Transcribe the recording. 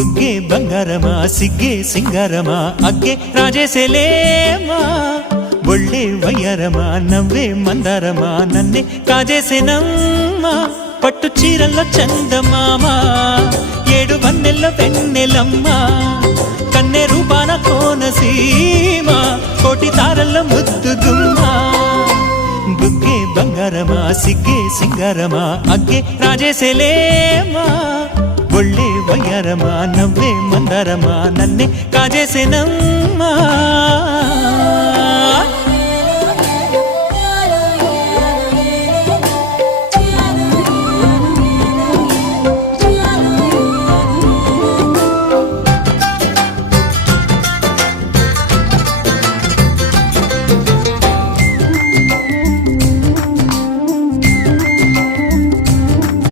బుగ్గే బంగారమా సిగ్గే సింగారమా అగ్గే రాజేసేలేమా ఒళ్ళే వయ్యారమా నవ్వే మందారమా నన్నే కాజేసేనమ్మా పట్టు చీరల్లో చందమామా ఏడు వన్నెల్లో వెన్నెలమ్మా కన్నె రూపాన కోనసీమా కోటి తారల్లో ముద్దుగుమ్మా బుగ్గే బంగారమా సిగ్గే సింగారమా అగ్గే రాజేసేలేమా ఒళ్ళే వయ్యారమా నవ్వే మందారమా నన్నే కాజేసేనమ్మా